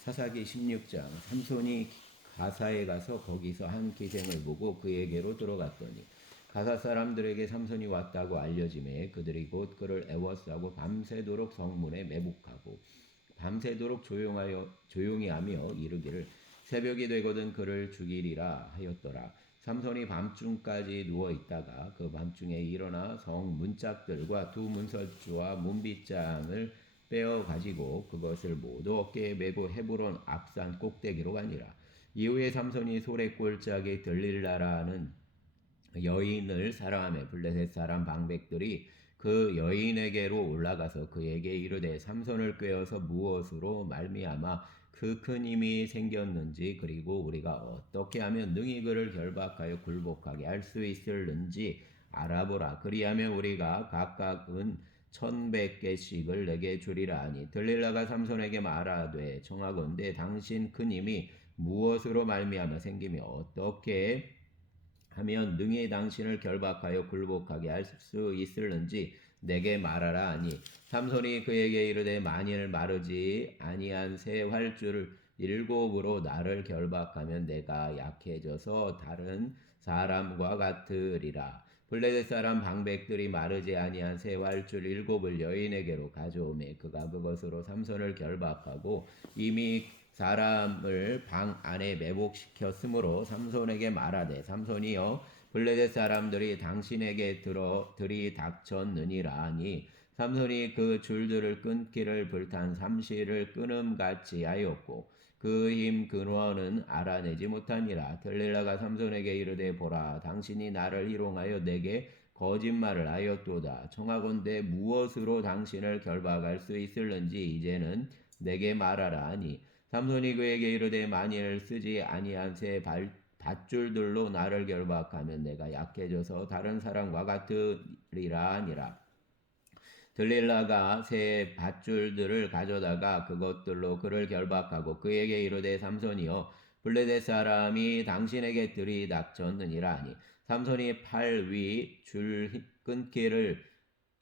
사사기 16장. 삼손이 가사에 가서 거기서 한 기생을 보고 그에게로 들어갔더니 가사 사람들에게 삼손이 왔다고 알려지매 그들이 곧 그를 애워싸고 밤새도록 성문에 매복하고 밤새도록 조용히 하며 이르기를 새벽이 되거든 그를 죽이리라 하였더라. 삼손이 밤중까지 누워 있다가 그 밤중에 일어나 성 문짝들과 두 문설주와 문빗장을 빼어 가지고 그것을 모두 어깨에 메고 헤브론 앞산 꼭대기로 가니라. 이후에 삼손이 소래골짜기 들릴라라는 여인을 사랑하며 블레셋 사람 방백들이 그 여인에게로 올라가서 그에게 이르되 삼손을 꾀어서 무엇으로 말미암아 그 큰 힘이 생겼는지 그리고 우리가 어떻게 하면 능히 그를 결박하여 굴복하게 할 수 있을는지 알아보라. 그리하면 우리가 각각은 1,100개씩을 내게 주리라 하니 들릴라가 삼손에게 말하되 청하건대 당신 큰 힘이 무엇으로 말미암아 생기며 어떻게 하면 능히 당신을 결박하여 굴복하게 할 수 있을는지 내게 말하라 하니 삼손이 그에게 이르되 만일 마르지 아니한 새 활주를 7으로 나를 결박하면 내가 약해져서 다른 사람과 같으리라. 블레셋 사람 방백들이 마르지 아니한 새 활줄 7을 여인에게로 가져오매 그가 그것으로 삼손을 결박하고 이미 사람을 방 안에 매복시켰으므로 삼손에게 말하되 삼손이여 블레셋 사람들이 당신에게 들이닥쳤느니라 하니 삼손이 그 줄들을 끊기를 불탄 삼시를 끊음같이 하였고 그 힘 근원은 알아내지 못하니라. 들릴라가 삼손에게 이르되 보라 당신이 나를 희롱하여 내게 거짓말을 하였도다. 청하건대 무엇으로 당신을 결박할 수 있을는지 이제는 내게 말하라 하니 삼손이 그에게 이르되 만일 쓰지 아니한 새 밧줄들로 나를 결박하면 내가 약해져서 다른 사람과 같으리라 하니라. 들릴라가 새 밧줄들을 가져다가 그것들로 그를 결박하고 그에게 이르되 삼손이여 블레셋 사람이 당신에게 들이닥쳤느니라 하니 삼손이 팔 위 줄 끊기를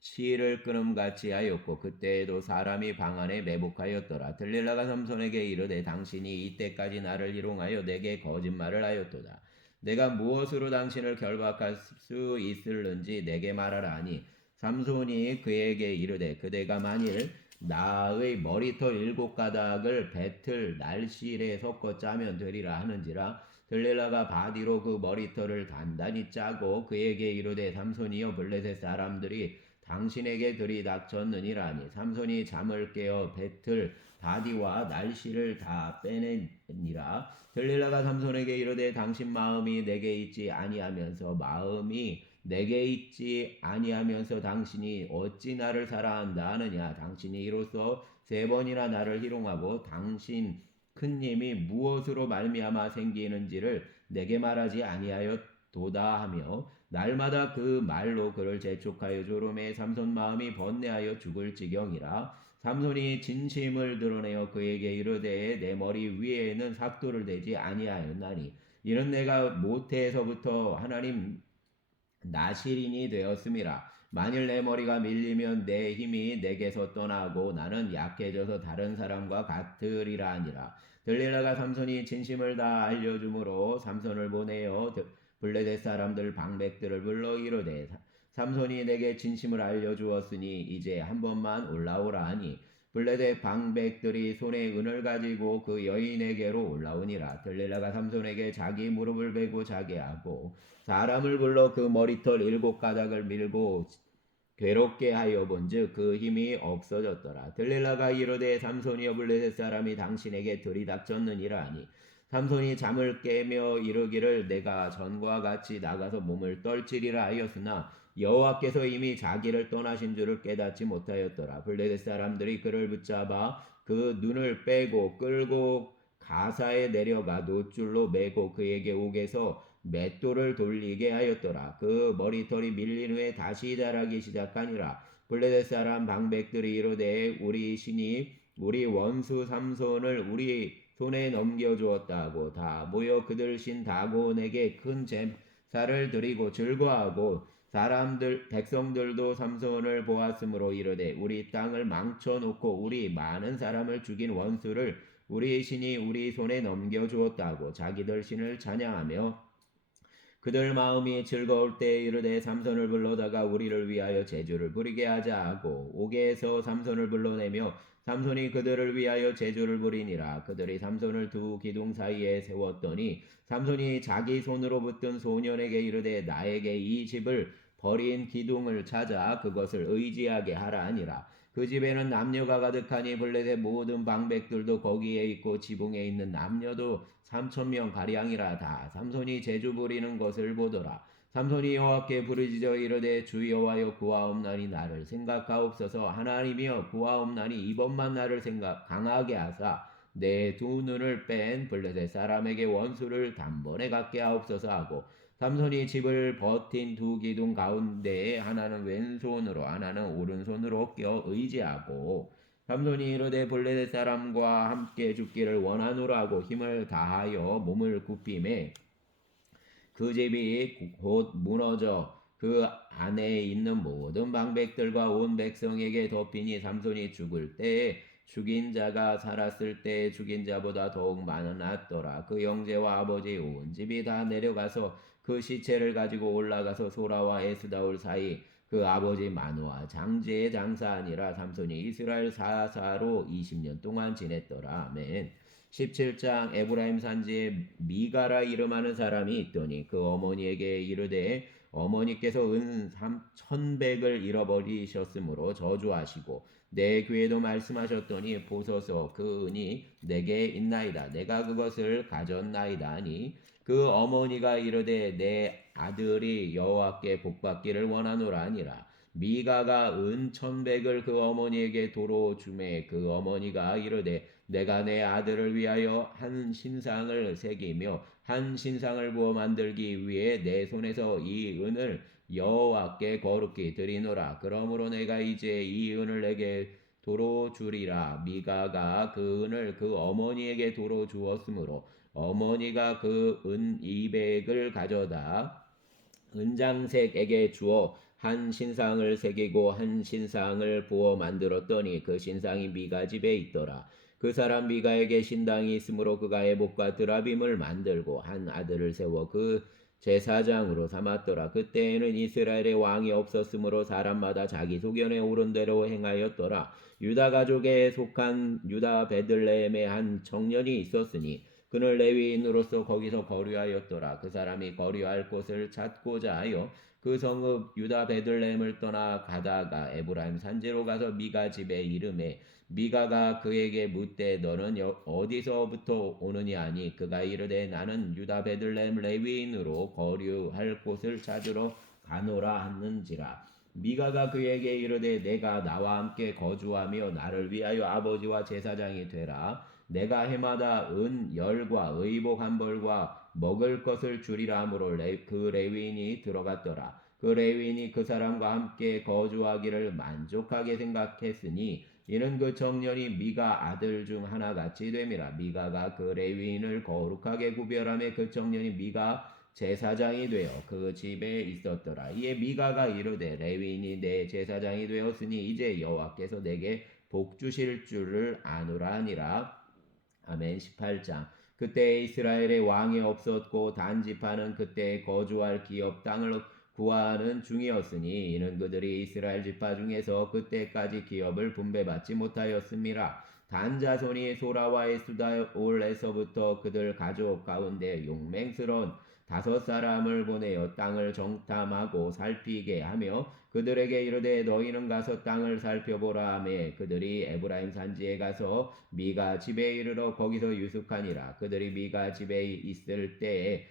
실을 끊음같이 하였고 그때에도 사람이 방 안에 매복하였더라. 들릴라가 삼손에게 이르되 당신이 이때까지 나를 희롱하여 내게 거짓말을 하였도다. 내가 무엇으로 당신을 결박할 수 있을는지 내게 말하라 하니 삼손이 그에게 이르되 그대가 만일 나의 머리털 7가닥을 배틀 날실에 섞어 짜면 되리라 하는지라. 들릴라가 바디로 그 머리털을 단단히 짜고 그에게 이르되 삼손이여 블레셋 사람들이 당신에게 들이닥쳤느니라 하니 삼손이 잠을 깨어 배틀 바디와 날씨를 다 빼내니라. 들릴라가 삼손에게 이르되 당신 마음이 내게 있지 아니하면서 마음이 내게 있지 아니하면서 당신이 어찌 나를 사랑한다 하느냐. 당신이 이로써 3번이나 나를 희롱하고 당신 큰 힘이 무엇으로 말미암아 생기는지를 내게 말하지 아니하였도다 하며 날마다 그 말로 그를 재촉하여 조름에 삼손 마음이 번뇌하여 죽을 지경이라. 삼손이 진심을 드러내어 그에게 이르되 내 머리 위에는 삭도를 대지 아니하였나니 이는 내가 모태에서부터 하나님 나실인이 되었음이라. 만일 내 머리가 밀리면 내 힘이 내게서 떠나고 나는 약해져서 다른 사람과 같으리라 하니라. 들릴라가 삼손이 진심을 다 알려주므로 삼손을 보내어 블레셋 사람들 방백들을 불러 이르되 삼손이 내게 진심을 알려주었으니 이제 한 번만 올라오라 하니 블레셋 방백들이 손에 은을 가지고 그 여인에게로 올라오니라. 들릴라가 삼손에게 자기 무릎을 베고 자게 하고 사람을 불러 그 머리털 7가닥을 밀고 괴롭게 하여 본즉 그 힘이 없어졌더라. 들릴라가 이르되 삼손이여 블레셋 사람이 당신에게 들이닥쳤느니라 하니 삼손이 잠을 깨며 이르기를 내가 전과 같이 나가서 몸을 떨치리라 하였으나 여호와께서 이미 자기를 떠나신 줄을 깨닫지 못하였더라. 블레셋 사람들이 그를 붙잡아 그 눈을 빼고 끌고 가사에 내려가 놋줄로 매고 그에게 옥에서 맷돌을 돌리게 하였더라. 그 머리털이 밀린 후에 다시 자라기 시작하니라. 블레셋 사람 방백들이 이르되 우리 신이 우리 원수 삼손을 우리 손에 넘겨주었다고 다 모여 그들 신 다곤에게 큰 제사를 드리고 즐거워하고 백성들도 삼손을 보았으므로 이르되 우리 땅을 망쳐놓고 우리 많은 사람을 죽인 원수를 우리 신이 우리 손에 넘겨주었다고 자기들 신을 찬양하며 그들 마음이 즐거울 때 이르되 삼손을 불러다가 우리를 위하여 제주를 부리게 하자 하고 옥에서 삼손을 불러내며 삼손이 그들을 위하여 제주를 부리니라. 그들이 삼손을 두 기둥 사이에 세웠더니 삼손이 자기 손으로 붙든 소년에게 이르되 나에게 이 집을 버린 기둥을 찾아 그것을 의지하게 하라 하니라. 그 집에는 남녀가 가득하니 블레셋 모든 방백들도 거기에 있고 지붕에 있는 남녀도 3,000명 가량이라. 다 삼손이 제주 부리는 것을 보더라. 삼손이 여호와께 부르짖어 이르되 주 여호와여 구하옵나니 나를 생각하옵소서. 하나님이여 구하옵나니 이번만 나를 강하게 하사 내 두 눈을 뺀 블레셋 사람에게 원수를 단번에 갖게 하옵소서 하고 삼손이 집을 버틴 두 기둥 가운데에 하나는 왼손으로 하나는 오른손으로 껴 의지하고 삼손이 이르되 블레셋 사람과 함께 죽기를 원하노라 하고 힘을 다하여 몸을 굽히매 그 집이 곧 무너져 그 안에 있는 모든 방백들과 온 백성에게 덮이니 삼손이 죽을 때에 죽인 자가 살았을 때에 죽인 자보다 더욱 많았더라. 그 형제와 아버지 온 집이 다 내려가서 그 시체를 가지고 올라가서 소라와 에스다올 사이 그 아버지 마노아 장제의 장사하니라. 삼손이 이스라엘 사사로 20년 동안 지냈더라. 아멘. 17장 에브라임 산지에 미가라 이름하는 사람이 있더니 그 어머니에게 이르되 어머니께서 은 1,100을 잃어버리셨으므로 저주하시고 내 귀에도 말씀하셨더니 보소서 그 은이 내게 있나이다. 내가 그것을 가졌나이다 하니 그 어머니가 이르되 내 아들이 여호와께 복받기를 원하노라 하니라. 미가가 은 1,100을 그 어머니에게 도로 주매 그 어머니가 이르되 내가 내 아들을 위하여 한 신상을 새기며 한 신상을 부어 만들기 위해 내 손에서 이 은을 여호와께 거룩히 드리노라. 그러므로 내가 이제 이 은을 내게 도로 주리라. 미가가 그 은을 그 어머니에게 도로 주었으므로 어머니가 그 은 200을 가져다 은장색에게 주어 한 신상을 새기고 한 신상을 부어 만들었더니 그 신상이 미가 집에 있더라. 그 사람 미가에게 신당이 있으므로 그가 에봇과 드라빔을 만들고 한 아들을 세워 그 제사장으로 삼았더라. 그때에는 이스라엘의 왕이 없었으므로 사람마다 자기 소견에 오른 대로 행하였더라. 유다 가족에 속한 유다 베들레헴에 한 청년이 있었으니 그는 레위인으로서 거기서 거류하였더라. 그 사람이 거류할 곳을 찾고자 하여 그 성읍 유다 베들레헴을 떠나 가다가 에브라임 산지로 가서 미가 집에 이르매 미가가 그에게 묻되 너는 어디서부터 오느냐 하니 그가 이르되 나는 유다 베들레헴 레위인으로 거류할 곳을 찾으러 가노라 하는지라. 미가가 그에게 이르되 내가 나와 함께 거주하며 나를 위하여 아버지와 제사장이 되라. 내가 해마다 은 열과 의복 한 벌과 먹을 것을 주리라 하므로 그 레위인이 들어갔더라. 그 레위인이 그 사람과 함께 거주하기를 만족하게 생각했으니 이는 그 청년이 미가 아들 중 하나같이 됨이라. 미가가 그 레위인을 거룩하게 구별하며 그 청년이 미가 제사장이 되어 그 집에 있었더라. 이에 미가가 이르되 레위인이 내 제사장이 되었으니 이제 여호와께서 내게 복 주실 줄을 아노라 하니라. 아멘. 18장 그때 이스라엘의 왕이 없었고 단지파는 그때 거주할 기업 땅을 구하는 중이었으니 이는 그들이 이스라엘 지파 중에서 그때까지 기업을 분배받지 못하였음이라. 단 자손이 소라와 에스다올에서부터 그들 가족 가운데 용맹스러운 5 사람을 보내어 땅을 정탐하고 살피게 하며 그들에게 이르되 너희는 가서 땅을 살펴보라 하매 그들이 에브라임 산지에 가서 미가 집에 이르러 거기서 유숙하니라. 그들이 미가 집에 있을 때에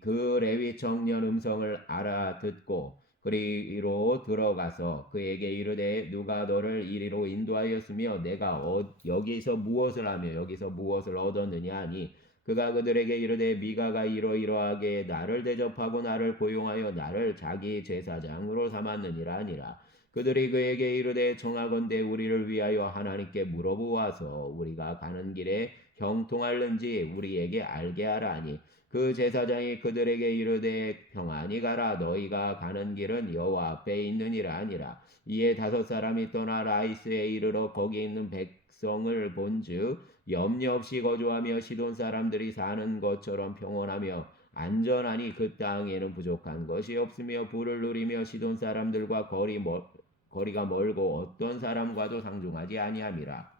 그 레위 청년 음성을 알아듣고 그리로 들어가서 그에게 이르되 누가 너를 이리로 인도하였으며 내가 여기서 무엇을 하며 여기서 무엇을 얻었느냐 하니 그가 그들에게 이르되 미가가 이러이러하게 나를 대접하고 나를 고용하여 나를 자기 제사장으로 삼았느니라 하니라. 그들이 그에게 이르되 청하건대 우리를 위하여 하나님께 물어보아서 우리가 가는 길에 형통할는지 우리에게 알게 하라 하니 그 제사장이 그들에게 이르되 평안히 가라. 너희가 가는 길은 여호와 앞에 있느니라 하니라. 이에 5 사람이 떠나 라이스에 이르러 거기 있는 백성을 본즉 염려 없이 거주하며 시돈 사람들이 사는 것처럼 평온하며 안전하니 그 땅에는 부족한 것이 없으며 부를 누리며 시돈 사람들과 거리가 멀고 어떤 사람과도 상종하지 아니함이라.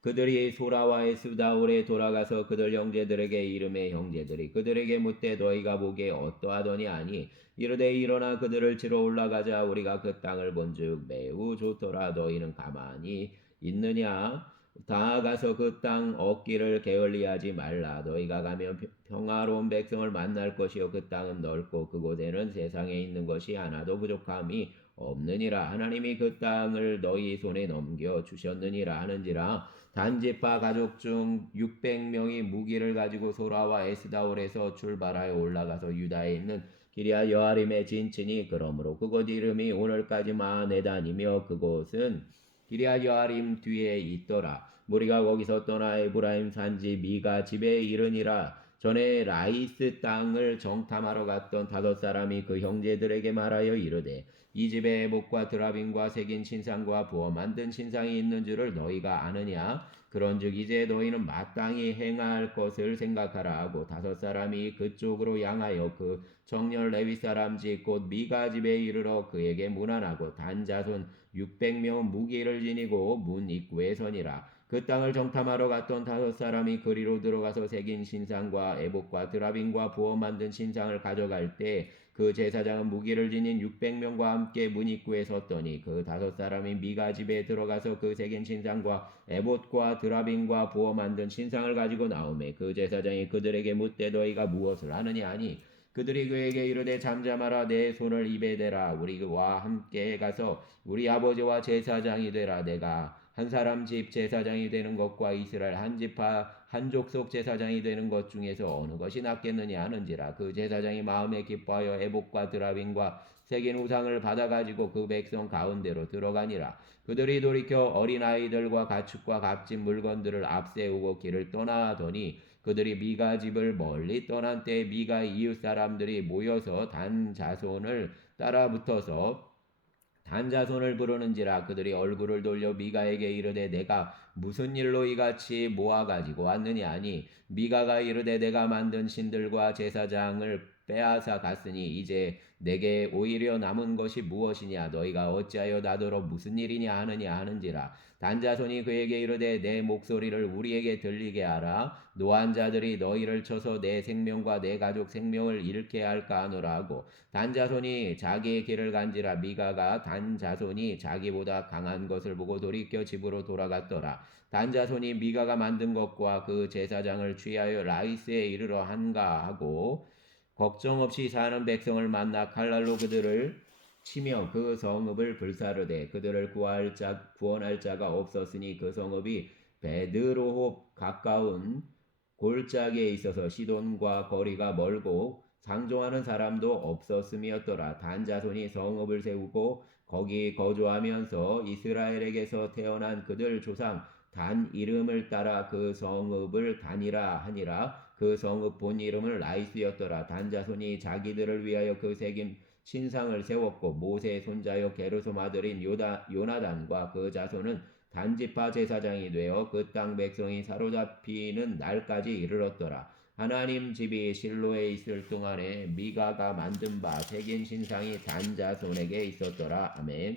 그들이 소라와 에스다올에 돌아가서 그들 형제들에게 이름의 형제들이 그들에게 묻되 너희가 보기에 어떠하더니 아니 이르되 일어나 그들을 치러 올라가자 우리가 그 땅을 본즉 매우 좋더라 너희는 가만히 있느냐 나아가서 그 땅 얻기를 게을리하지 말라 너희가 가면 평화로운 백성을 만날 것이요 그 땅은 넓고 그곳에는 세상에 있는 것이 하나도 부족함이 없느니라 하나님이 그 땅을 너희 손에 넘겨 주셨느니라 하는지라 단지파 가족 중 600명이 무기를 가지고 소라와 에스다올에서 출발하여 올라가서 유다에 있는 기리앗 여아림에 진치니 그러므로 그곳 이름이 오늘까지 마네단이며 그곳은 기리앗 여아림 뒤에 있더라. 무리가 거기서 떠나 에브라임 산지 미가 집에 이르니라. 전에 라이스 땅을 정탐하러 갔던 5사람이 그 형제들에게 말하여 이르되 이 집에 에봇과 드라빔과 새긴 신상과 부어 만든 신상이 있는 줄을 너희가 아느냐? 그런즉 이제 너희는 마땅히 행할 것을 생각하라 하고 5사람이 그쪽으로 향하여 그 청년 레위 사람 집 곧 미가 집에 이르러 그에게 문안하고 단 자손 600명 무기를 지니고 문 입구에 서니라. 그 땅을 정탐하러 갔던 5사람이 그리로 들어가서 새긴 신상과 에봇과 드라빔과 부어 만든 신상을 가져갈 때 그 제사장은 무기를 지닌 600명과 함께 문 입구에 섰더니 그 5사람이 미가 집에 들어가서 그 새긴 신상과 에봇과 드라빔과 부어 만든 신상을 가지고 나오매 그 제사장이 그들에게 묻되 너희가 무엇을 하느냐 하니 그들이 그에게 이르되 잠잠하라 내 손을 입에 대라 우리와 함께 가서 우리 아버지와 제사장이 되라 내가 한 사람 집 제사장이 되는 것과 이스라엘 한 지파 한 족속 제사장이 되는 것 중에서 어느 것이 낫겠느냐 하는지라 그 제사장이 마음에 기뻐하여 에봇과 드라빔과 새긴 우상을 받아가지고 그 백성 가운데로 들어가니라. 그들이 돌이켜 어린아이들과 가축과 값진 물건들을 앞세우고 길을 떠나더니 그들이 미가 집을 멀리 떠난 때에 미가 이웃 사람들이 모여서 단 자손을 따라붙어서 단자손을 부르는지라 그들이 얼굴을 돌려 미가에게 이르되 내가 무슨 일로 이같이 모아가지고 왔느냐 하니 미가가 이르되 내가 만든 신들과 제사장을 빼앗아 갔으니 이제 내게 오히려 남은 것이 무엇이냐 너희가 어찌하여 나더러 무슨 일이냐 하느냐 하는지라 단자손이 그에게 이르되 내 목소리를 우리에게 들리게 하라 노한 자들이 너희를 쳐서 내 생명과 내 가족 생명을 잃게 할까 하노라 하고 단자손이 자기의 길을 간지라 미가가 단자손이 자기보다 강한 것을 보고 돌이켜 집으로 돌아갔더라. 단자손이 미가가 만든 것과 그 제사장을 취하여 라이스에 이르러 한가하고 걱정 없이 사는 백성을 만나 칼날로 그들을 치며 그 성읍을 불사르되 그들을 구원할 자가 없었으니 그 성읍이 베드로홉 가까운 골짜기에 있어서 시돈과 거리가 멀고 상종하는 사람도 없었음이었더라. 단 자손이 성읍을 세우고 거기 거주하면서 이스라엘에게서 태어난 그들 조상 단 이름을 따라 그 성읍을 단이라 하니라. 그 성읍 본 이름은 라이스였더라. 단 자손이 자기들을 위하여 그 새긴 신상을 세웠고 모세의 손자여 게르솜 아들인 요나단과 그 자손은 단지파 제사장이 되어 그 땅 백성이 사로잡히는 날까지 이르렀더라. 하나님 집이 실로에 있을 동안에 미가가 만든 바 새긴 신상이 단자손에게 있었더라. 아멘.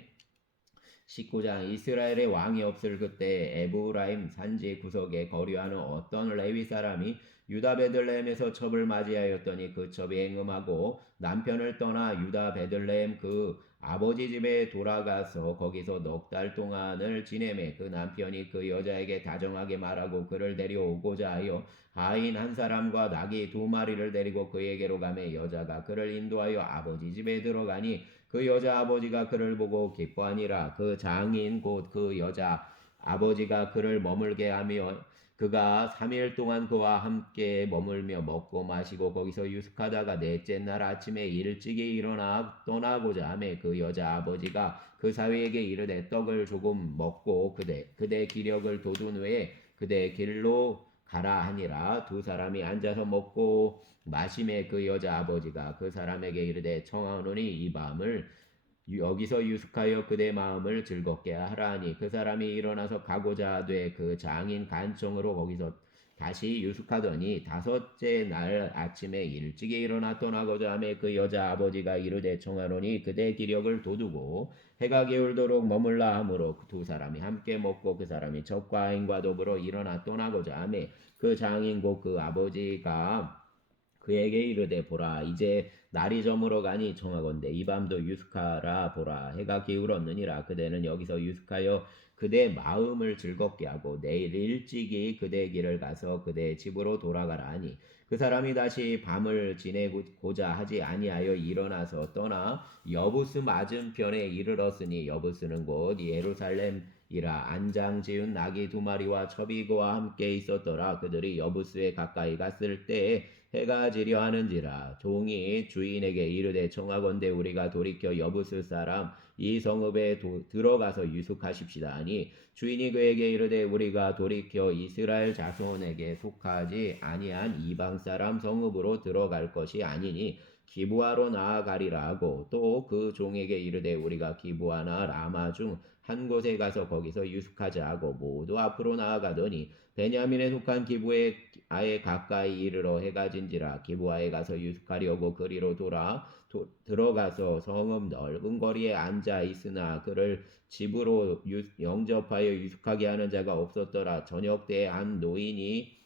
19장 이스라엘의 왕이 없을 그때 에브라임 산지 구석에 거류하는 어떤 레위 사람이 유다 베들레헴에서 첩을 맞이하였더니 그 첩이 행음하고 남편을 떠나 유다 베들레헴 그 아버지 집에 돌아가서 거기서 넉 달 동안을 지내매 그 남편이 그 여자에게 다정하게 말하고 그를 데려오고자 하여 하인 한 사람과 나귀 2마리를 데리고 그에게로 가매 여자가 그를 인도하여 아버지 집에 들어가니 그 여자 아버지가 그를 보고 기뻐하니라. 그 장인 곧 그 여자 아버지가 그를 머물게 하며 그가 3일 동안 그와 함께 머물며 먹고 마시고 거기서 유숙하다가 넷째 날 아침에 일찍이 일어나 떠나고자 하매 그 여자 아버지가 그 사위에게 이르되 떡을 조금 먹고 그대 기력을 돋운 후에 그대 길로 가라 하니라. 2사람이 앉아서 먹고 마심에 그 여자 아버지가 그 사람에게 이르되 청하노니 이 밤을 여기서 유숙하여 그대 마음을 즐겁게 하라니 그 사람이 일어나서 가고자 하되 그 장인 간청으로 거기서 다시 유숙하더니 다섯째 날 아침에 일찍이 일어나 떠나고자 하매 그 여자 아버지가 이르되 청하노니 그대 기력을 돋우고 해가 기울도록 머물라 하므로 그 두 사람이 함께 먹고 그 사람이 젖과 아인과 더불어 일어나 떠나고자 하매 그 장인 곧 그 아버지가 그에게 이르되 보라 이제 날이 저물어 가니 청하건대 이 밤도 유숙하라 보라 해가 기울었느니라 그대는 여기서 유숙하여 그대 마음을 즐겁게 하고 내일 일찍이 그대 길을 가서 그대 집으로 돌아가라 하니 그 사람이 다시 밤을 지내고자 하지 아니하여 일어나서 떠나 여부스 맞은편에 이르렀으니 여부스는 곧 예루살렘이라 안장 지은 나귀 두 마리와 첩이 그와 함께 있었더라 그들이 여부스에 가까이 갔을 때에 해가 지려 하는지라 종이 주인에게 이르되 청하건대 우리가 돌이켜 여부스 사람 이 성읍에 들어가서 유숙하십시다 하니 주인이 그에게 이르되 우리가 돌이켜 이스라엘 자손에게 속하지 아니한 이방 사람 성읍으로 들어갈 것이 아니니 기브아로 나아가리라 하고 또 그 종에게 이르되 우리가 기브아나 라마 중 한 곳에 가서 거기서 유숙하자 하고 모두 앞으로 나아가더니 베냐민에 속한 기브아에 가까이 이르러 해가 진지라 기브아에 가서 유숙하려고 그리로 들어가서 성읍 넓은 거리에 앉아 있으나 그를 집으로 영접하여 유숙하게 하는 자가 없었더라. 저녁 때에 한 노인이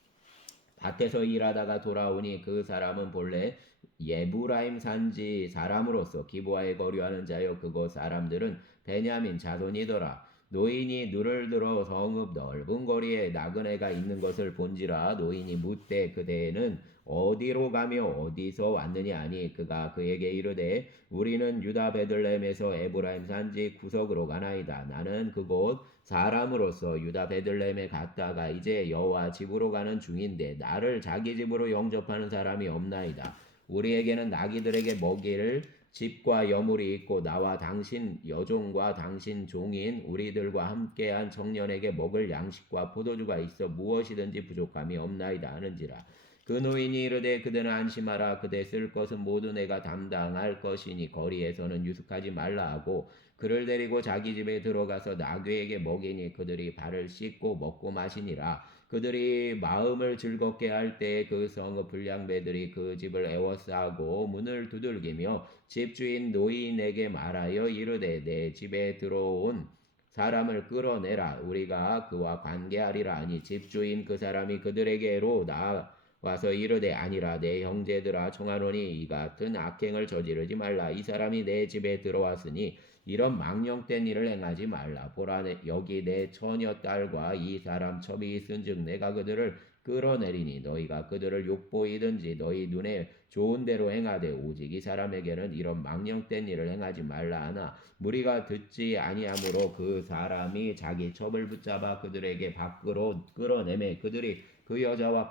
밭에서 일하다가 돌아오니 그 사람은 본래 예브라임 산지 사람으로서 기브아에 거류하는 자여 그곳 사람들은 베냐민 자손이더라. 노인이 눈을 들어 성읍 넓은 거리에 나그네가 있는 것을 본지라 노인이 묻되 그대는 어디로 가며 어디서 왔느냐 하니 그가 그에게 이르되 우리는 유다 베들레헴에서 에브라임 산지 구석으로 가나이다. 나는 그곳 사람으로서 유다 베들레헴에 갔다가 이제 여호와 집으로 가는 중인데 나를 자기 집으로 영접하는 사람이 없나이다. 우리에게는 나귀들에게 먹일 집과 여물이 있고 나와 당신 여종과 당신 종인 우리들과 함께한 청년에게 먹을 양식과 포도주가 있어 무엇이든지 부족함이 없나이다 하는지라. 그 노인이 이르되 그대는 안심하라 그대 쓸 것은 모두 내가 담당할 것이니 거리에서는 유숙하지 말라 하고 그를 데리고 자기 집에 들어가서 나귀에게 먹이니 그들이 발을 씻고 먹고 마시니라. 그들이 마음을 즐겁게 할 때 그 성읍 불량배들이 그 집을 에워싸고 문을 두들기며 집주인 노인에게 말하여 이르되 내 집에 들어온 사람을 끌어내라 우리가 그와 관계하리라 하니 집주인 그 사람이 그들에게로 나와서 이르되 아니라 내 형제들아 청하노니 이 같은 악행을 저지르지 말라 이 사람이 내 집에 들어왔으니 이런 망령된 일을 행하지 말라. 보라 여기 내 처녀 딸과 이 사람 첩이 있은즉 내가 그들을 끌어내리니 너희가 그들을 욕보이든지 너희 눈에 좋은 대로 행하되 오직 이 사람에게는 이런 망령된 일을 행하지 말라 하나 무리가 듣지 아니하므로 그 사람이 자기 첩을 붙잡아 그들에게 밖으로 끌어내매 그들이 그 여자와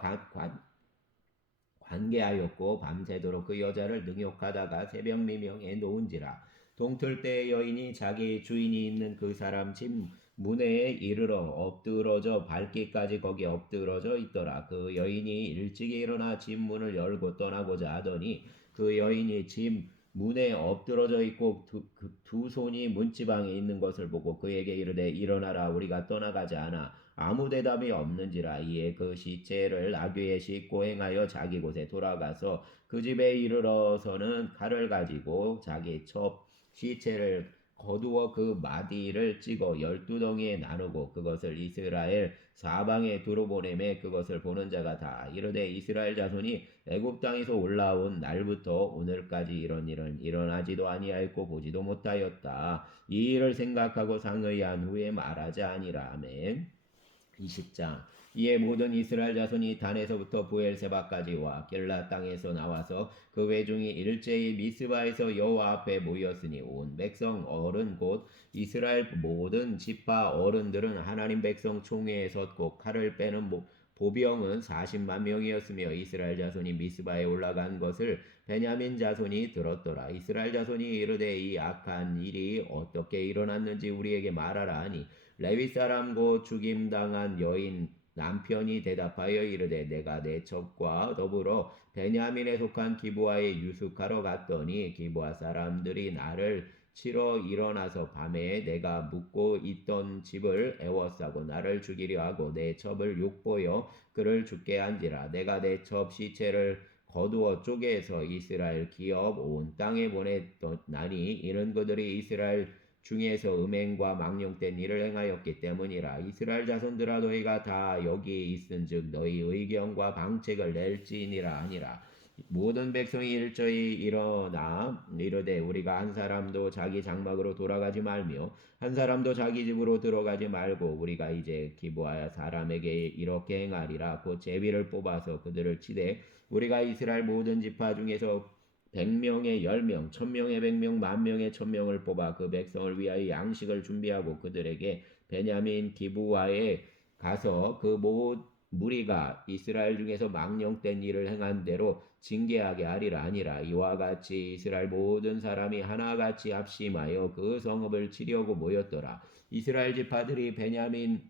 관계하였고 밤새도록 그 여자를 능욕하다가 새벽 미명에 놓은지라. 동틀 때 여인이 자기 주인이 있는 그 사람 집 문에 이르러 엎드러져 밟기까지 거기 엎드러져 있더라. 그 여인이 일찍 일어나 집 문을 열고 떠나고자 하더니 그 여인이 집 문에 엎드러져 있고 두 손이 문지방에 있는 것을 보고 그에게 이르되 일어나라 우리가 떠나가자 하나 아무 대답이 없는지라. 이에 그 시체를 나귀에 싣고 행하여 자기 곳에 돌아가서 그 집에 이르러서는 칼을 가지고 자기 첩 시체를 거두어 그 마디를 찍어 12덩이에 나누고 그것을 이스라엘 사방에 두루 보내매 그것을 보는 자가 다 이르되 이스라엘 자손이 애굽 땅에서 올라온 날부터 오늘까지 이런 일은 일어나지도 아니하였고 보지도 못하였다. 이 일을 생각하고 상의한 후에 말하지 아니라. 아멘. 20장. 이에 모든 이스라엘 자손이 단에서부터 부엘세바까지와 길라 땅에서 나와서 그 회중이 일제히 미스바에서 여호와 앞에 모였으니 온 백성 어른 곧 이스라엘 모든 지파 어른들은 하나님 백성 총회에 섰고 칼을 빼는 보병은 40만 명이었으며 이스라엘 자손이 미스바에 올라간 것을 베냐민 자손이 들었더라. 이스라엘 자손이 이르되 이 악한 일이 어떻게 일어났는지 우리에게 말하라 하니 레위 사람 곧 죽임당한 여인 남편이 대답하여 이르되 내가 내 첩과 더불어 베냐민에 속한 기브아에 유숙하러 갔더니 기브아 사람들이 나를 치러 일어나서 밤에 내가 묵고 있던 집을 에워싸고 나를 죽이려 하고 내 첩을 욕보여 그를 죽게 한지라. 내가 내 첩 시체를 거두어 쪼개서 이스라엘 기업 온 땅에 보냈나니 이는 그들이 이스라엘 중에서 음행과 망령된 일을 행하였기 때문이라. 이스라엘 자손들아 너희가 다 여기 있은즉 너희 의견과 방책을 낼지니라 하니라. 모든 백성이 일제히 일어나 이르되 우리가 한 사람도 자기 장막으로 돌아가지 말며 한 사람도 자기 집으로 들어가지 말고 우리가 이제 기브아 사람에게 이렇게 행하리라. 곧 제비를 뽑아서 그들을 치되 우리가 이스라엘 모든 지파 중에서 100명의 10명, 1000명의 100명, 10,000명의 1000명을 뽑아 그 백성을 위하여 양식을 준비하고 그들에게 베냐민 기브아에 가서 그 무리가 이스라엘 중에서 망령된 일을 행한 대로 징계하게 하리라 아니라. 이와 같이 이스라엘 모든 사람이 하나같이 합심하여 그 성읍을 치려고 모였더라. 이스라엘 지파들이 베냐민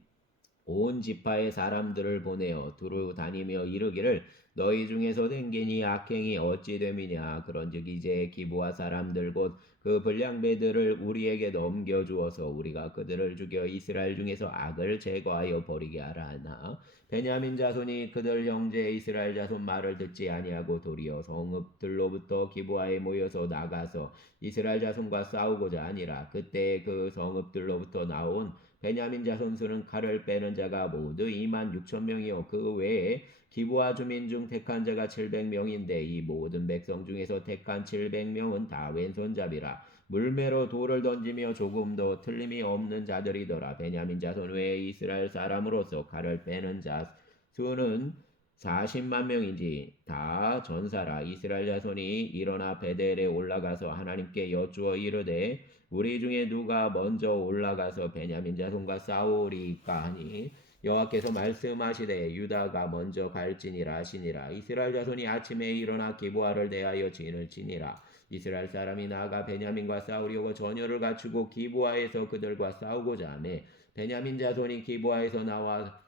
온 지파의 사람들을 보내어 두루 다니며 이르기를 너희 중에서 댕기니 악행이 어찌 됨이냐. 그런즉 이제 기브아 사람들 곧 그 불량배들을 우리에게 넘겨주어서 우리가 그들을 죽여 이스라엘 중에서 악을 제거하여 버리게 하라 하나. 베냐민 자손이 그들 형제 이스라엘 자손 말을 듣지 아니하고 도리어 성읍들로부터 기브아에 모여서 나가서 이스라엘 자손과 싸우고자 하니라. 그때 그 성읍들로부터 나온 베냐민 자손 수는 칼을 빼는 자가 모두 26,000명이요 그 외에 기브아 주민 중 택한 자가 700명인데 이 모든 백성 중에서 택한 700명은 다 왼손잡이라. 물매로 돌을 던지며 조금도 틀림이 없는 자들이더라. 베냐민 자손 외에 이스라엘 사람으로서 칼을 빼는 자 수는 40만 명이지 다 전사라. 이스라엘 자손이 일어나 베델에 올라가서 하나님께 여쭈어 이르되 우리 중에 누가 먼저 올라가서 베냐민 자손과 싸우리까 하니 여호와께서 말씀하시되 유다가 먼저 갈지니라 하시니라. 이스라엘 자손이 아침에 일어나 기브아를 대하여 진을 치니라. 이스라엘 사람이 나아가 베냐민과 싸우려고 전열을 갖추고 기브아에서 그들과 싸우고자 하매 베냐민 자손이 기브아에서 나와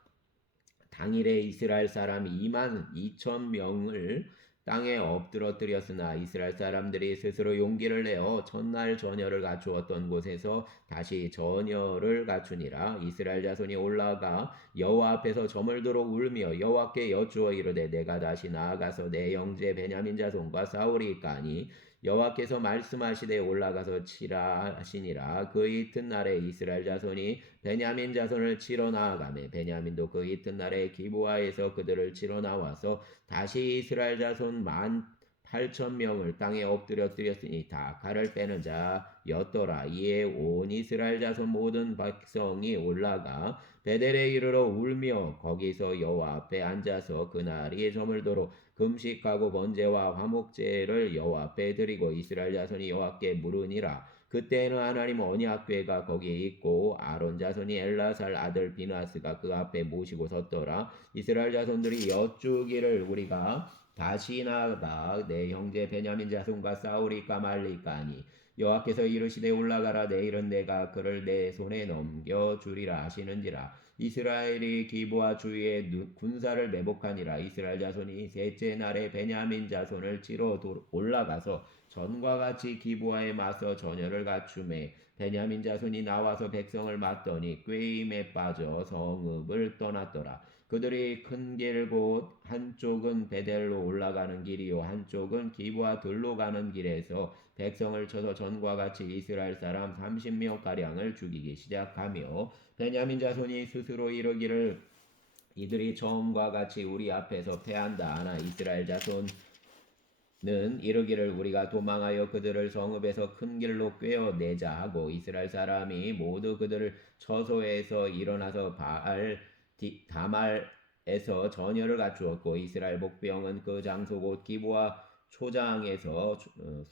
당일에 이스라엘 사람 22,000명을 땅에 엎드러뜨렸으나 이스라엘 사람들이 스스로 용기를 내어 첫날 전열을 갖추었던 곳에서 다시 전열을 갖추니라. 이스라엘 자손이 올라가 여호와 앞에서 저물도록 울며 여호와께 여쭈어 이르되 내가 다시 나아가서 내 형제 베냐민 자손과 싸우리까니 여호와께서 말씀하시되 올라가서 치라 하시니라. 그 이튿날에 이스라엘 자손이 베냐민 자손을 치러 나아가매 베냐민도 그 이튿날에 기브아에서 그들을 치러 나와서 다시 이스라엘 자손 18,000명을 땅에 엎드려뜨렸으니 다 칼을 빼는 자였더라. 이에 온 이스라엘 자손 모든 백성이 올라가 베델에 이르러 울며 거기서 여호와 앞에 앉아서 그날이 저물도록 금식하고 번제와 화목제를 여호와 앞에 드리고 이스라엘 자손이 여호와께 물으니라. 그때에는 하나님 언약궤가 거기에 있고 아론 자손이 엘라살 아들 비나스가 그 앞에 모시고 섰더라. 이스라엘 자손들이 여쭈기를 우리가 다시 나아가 내 형제 베냐민 자손과 싸우리까 말리까 하니 여호와께서 이르시되 올라가라. 내일은 내가 그를 내 손에 넘겨주리라 하시는지라. 이스라엘이 기브아 주위에 군사를 매복하니라. 이스라엘 자손이 셋째 날에 베냐민 자손을 치러 올라가서 전과 같이 기브아에 맞서 전열을 갖추매 베냐민 자손이 나와서 백성을 맞더니 꾀임에 빠져 성읍을 떠났더라. 그들이 큰 길 곧 한쪽은 베델로 올라가는 길이요 한쪽은 기브아 들로 가는 길에서 백성을 쳐서 전과 같이 이스라엘 사람 30명 가량을 죽이기 시작하며 베냐민 자손이 스스로 이르기를 이들이 처음과 같이 우리 앞에서 패한다 하나 이스라엘 자손 는 이르기를 우리가 도망하여 그들을 성읍에서 큰 길로 꿰어내자 하고 이스라엘 사람이 모두 그들을 처소에서 일어나서 다말에서 전열을 갖추었고 이스라엘 복병은 그 장소 곧 기브아 초장에서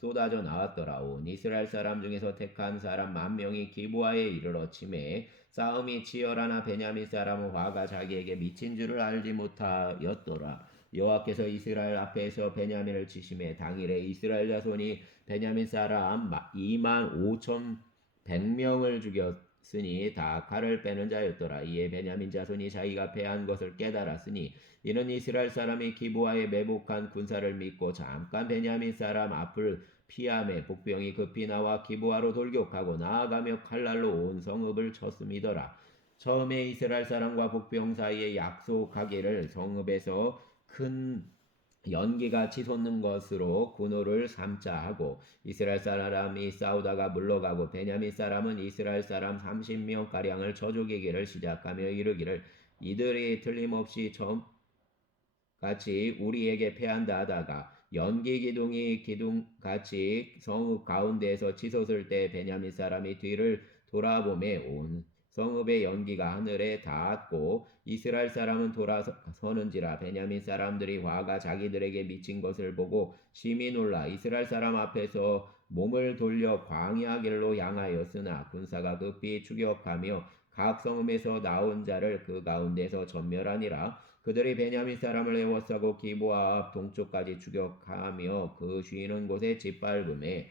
쏟아져 나왔더라. 온 이스라엘 사람 중에서 택한 사람 10,000명이 기브아에 이르러 치매 싸움이 치열하나 베냐민 사람은 화가 자기에게 미친 줄을 알지 못하였더라. 여호와께서 이스라엘 앞에서 베냐민을 치심에 당일에 이스라엘 자손이 베냐민 사람 25,100명을 죽였으니 다 칼을 빼는 자였더라. 이에 베냐민 자손이 자기가 패한 것을 깨달았으니 이는 이스라엘 사람이 기브아에 매복한 군사를 믿고 잠깐 베냐민 사람 앞을 피함에 복병이 급히 나와 기브아로 돌격하고 나아가며 칼날로 온 성읍을 쳤음이더라. 처음에 이스라엘 사람과 복병 사이에 약속하기를 성읍에서 큰 연기가 치솟는 것으로 군호를 삼자 하고 이스라엘 사람이 싸우다가 물러가고 베냐민 사람은 이스라엘 사람 30명 가량을 쳐 죽이기를 시작하며 이르기를 이들이 틀림없이 처음같이 우리에게 패한다 하다가 연기 기둥이 기둥같이 성읍 가운데에서 치솟을 때 베냐민 사람이 뒤를 돌아보매 온 성읍의 연기가 하늘에 닿았고 이스라엘 사람은 돌아서는지라 베냐민 사람들이 화가 자기들에게 미친 것을 보고 심히 놀라 이스라엘 사람 앞에서 몸을 돌려 광야 길로 향하였으나 군사가 급히 추격하며 각 성읍에서 나온 자를 그 가운데서 전멸하니라. 그들이 베냐민 사람을 에워싸고 기브아 앞 동쪽까지 추격하며 그 쉬는 곳에 짓밟음에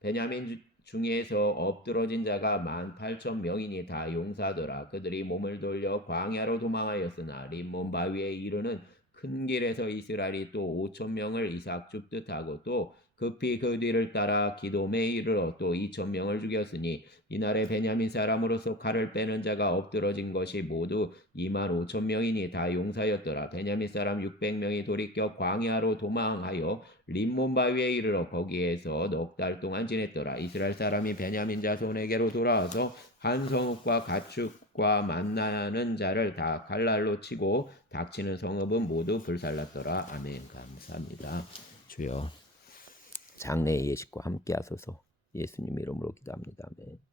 베냐민 중에서 엎드러진 자가 18,000명이니 다 용사더라. 그들이 몸을 돌려 광야로 도망하였으나 림몬 바위에 이르는 큰 길에서 이스라엘이 또 5,000명을 이삭 줍듯 하고 또 급히 그 뒤를 따라 기돔에 이르러 또 2,000명을 죽였으니 이날에 베냐민 사람으로서 칼을 빼는 자가 엎드러진 것이 모두 25,000명이니 다 용사였더라. 베냐민 사람 600명이 돌이켜 광야로 도망하여 림몬 바위에 이르러 거기에서 넉 달 동안 지냈더라. 이스라엘 사람이 베냐민 자손에게로 돌아와서 한 성읍과 가축과 만나는 자를 다 칼날로 치고 닥치는 성읍은 모두 불살랐더라. 아멘. 감사합니다. 주여 장래의 예식과 함께 하소서. 예수님 이름으로 기도합니다. 아멘.